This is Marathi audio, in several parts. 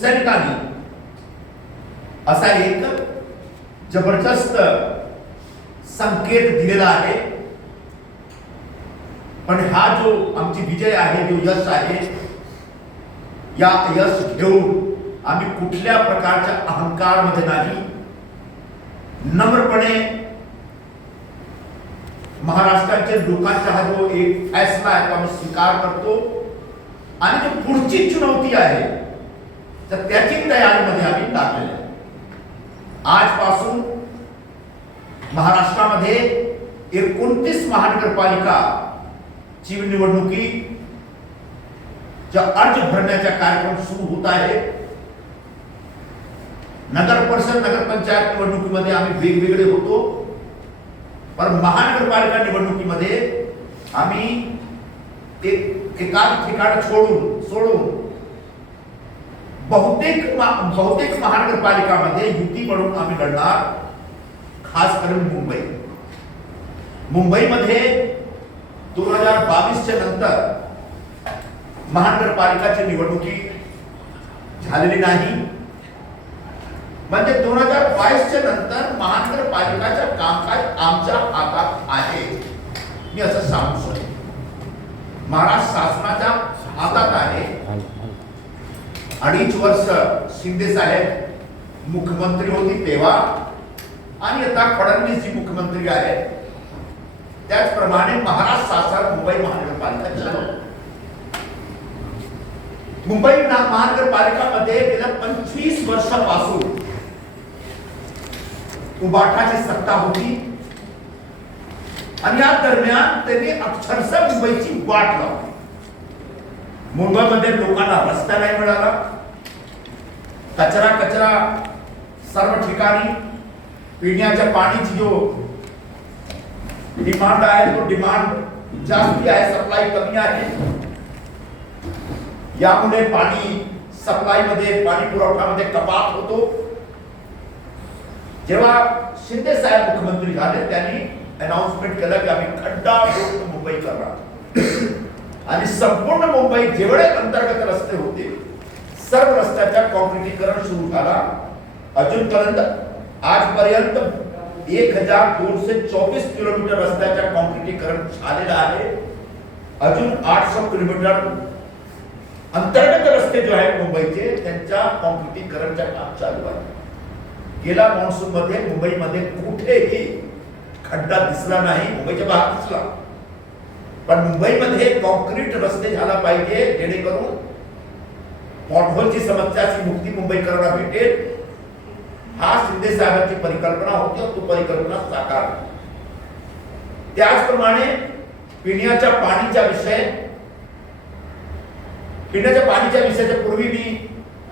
सैनिकांनी असा एक जबरदस्त संकेत दिलेला आहे। पण हा जो आमची विजय आहे, जो यश आहे, या यश घेऊन आम्ही कुठल्या प्रकारच्या अहंकार मध्ये नाही, नम्रपणे महाराष्ट्राच्या लोकांचा हा जो एक फैसला आहे तो आम्ही स्वीकार करतो आणि जो पुढची चुनौती आहे तर त्याची तयारीमध्ये आम्ही लागलेलो आहे। आजपासून महाराष्ट्रामध्ये 29 महानगरपालिका ची निवडणुकी अर्ज भरण्याचा कार्यक्रम सुरू होत आहे। नगर परिषद नगर पंचायत निवडणुकीमध्ये आम्ही वेगवेगळे होतो, पण महानगरपालिका निवडणुकीमध्ये आम्ही एकाच ठिकाण सोडून बहुतेक महानगरपालिकामध्ये युती म्हणून आम्ही लढणार। खास करून मुंबईमध्ये 2022 च्या नंतर महानगरपालिकाची निवडणुकी झालेली नाही, म्हणजे 2022 च्या नंतर महानगरपालिकाचं कामकाज आमच्या हातात आहे, मी असं सांगू शकतो। महाराष्ट्र शासनाच्या हातात आहे। 2.5 वर्ष शिंदे साहेब मुख्यमंत्री होते तेव्हा आणि आता फडणवीस जी मुख्यमंत्री आहेत, त्याचप्रमाणे महाराष्ट्र शासन मुंबई महानगरपालिका चालवते। मुंबई महानगरपालिकामध्ये गेल्या 25 वर्षापासून उबाठाची सत्ता होती आणि या दरम्यान त्यांनी अक्षरशः मुंबईची वाट लावली। मुंबईमध्ये लोकांना रस्ता नाही मिळाला, कचरा सर्व ठिकाणी, पिण्याच्या पाण्याची जो डिमांड आहे तो डिमांड जास्ती आहे, सप्लाय कमी आहे। यामुळे पाणी सप्लाय मध्ये, पाणी पुरवठ्यामध्ये कपात होतो। जेव्हा शिंदे साहेब मुख्यमंत्री झाले त्यांनी अनाउन्समेंट केलं की आम्ही खड्डामुक्त मुंबई करणार आणि संपूर्ण मुंबई जेवढे अंतर्गत रस्ते होते सर्व रस्त्याचा कॉन्क्रिटीकरण सुरू झाला। अजूनपर्यंत आजपर्यंत 1224 किलोमीटर रस्त्याचा कॉन्क्रिटीकरण झालेलं आहे। अजून 800 किलोमीटर अंतर्गत रस्ते जो आहेत मुंबईचे त्यांच्या कॉन्क्रिटीकरणचं काम चालू आहे। गेल्या मॉन्सून मध्ये मुंबईमध्ये कुठेही खड्डा दिसला नाही, मुंबईच्या बाहेर दिसला, पण मुंबईमध्ये कॉन्क्रीट रस्ते झाला पाहिजे जेणेकरून पॉटहोलची समस्याची मुक्ती मुंबईकरांना भेटेल। हा शिंदे साहेबांची परिकल्पना होती, तो परिकल्पना साकार। त्याचप्रमाणे पिण्याच्या पाणीच्या विषयाच्या पूर्वी मी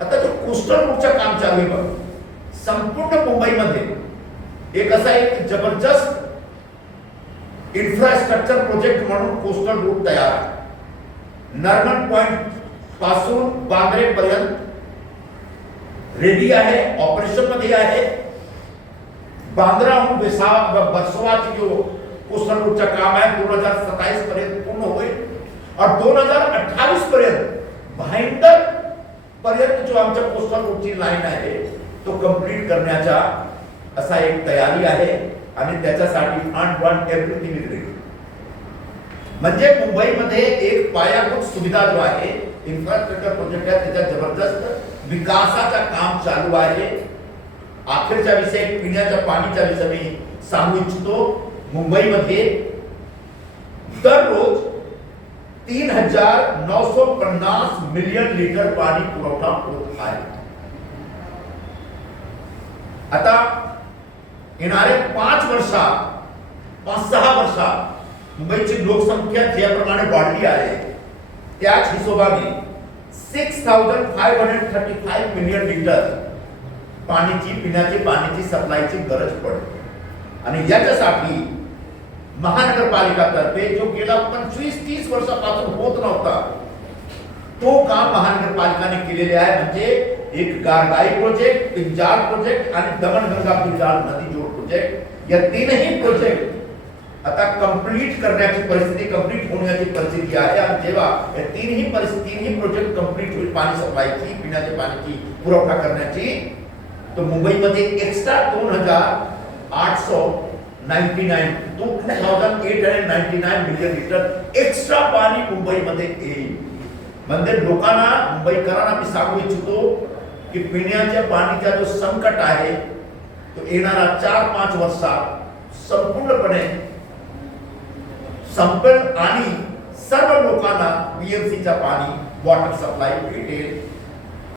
आता जो कोस्टल रोडचं काम चालू आहे बघ, संपूर्ण मुंबईमध्ये एक असा एक जबरदस्त इन्फ्रास्ट्रक्चर प्रोजेक्ट म्हणून कोस्टल रोड तयार आहे। नर्मन पॉइंट पासून बांद्रे पर्यंत रेडी आहे, ऑपरेशन मध्ये आहे। बांद्राहून बरसवाची जो कोस्टल रोडचं काम आहे 2027 पर्यंत पूर्ण होईल और 2028 पर्यंत भाईंदर पर्यंत जो आमच्या कोस्टल रोडची लाईन आहे तो कंप्लीट करण्याचा असा एक तयारी आहे आणि त्याच्यासाठी फंड एव्हरीथिंग इज रेडी। म्हणजे मुंबईमध्ये एक पायाभूत सुविधा जो आहे, इन्फ्रास्ट्रक्चर प्रोजेक्ट आहे, त्याचा जबरदस्त विकासाचा काम चालू आहे। अखेरचा विषय पिण्याच्या पाणीचा विषय मी सांगू इच्छितो। मुंबईमध्ये दररोज 3950 मिलियन लिटर पाणी पुरवठा होत आहे। आता येणारे 5-6 वर्षात मुंबईची लोकसंख्या ज्याप्रमाणे वाढली आहे त्याच हिशोबाने 6535 मिलियन लिटर पिण्याची पाण्याची सप्लायची गरज पडते आणि याच्यासाठी महानगरपालिकातर्फे जो गेल्या 25-30 वर्षापासून होत नव्हता तो काम महानगरपालिकाने केलेले आहे। म्हणजे एक गारगाई प्रोजेक्ट, पिंजाळ प्रोजेक्ट आणि दमणगंगा पिंजाळ नदी जोड प्रोजेक्ट, या तीनही प्रोजेक्ट आता कंप्लीट करण्याची परिस्थिती, कंप्लीट होण्याची परिस्थिती आहे. आणि जेव्हा हे तीनही प्रोजेक्ट कंप्लीट होईल, पाणी सप्लायची, पिण्याच्या पाण्याची पुरवठा करण्याची, तो मुंबईमध्ये एक्स्ट्रा 2899 मिलियन लिटर एक्स्ट्रा पाणी मुंबईमध्ये येईल. म्हणजे लोकांना, मुंबईकरांना मी सांगू इच्छितो की पिण्याच्या पाण्याचा जो संकट आहे तो येणाऱ्या 4-5 वर्षात संपूर्णपणे संपेल आणि सर्व लोकांना बीएमसीचा पाणी, वॉटर सप्लाय भेटेल.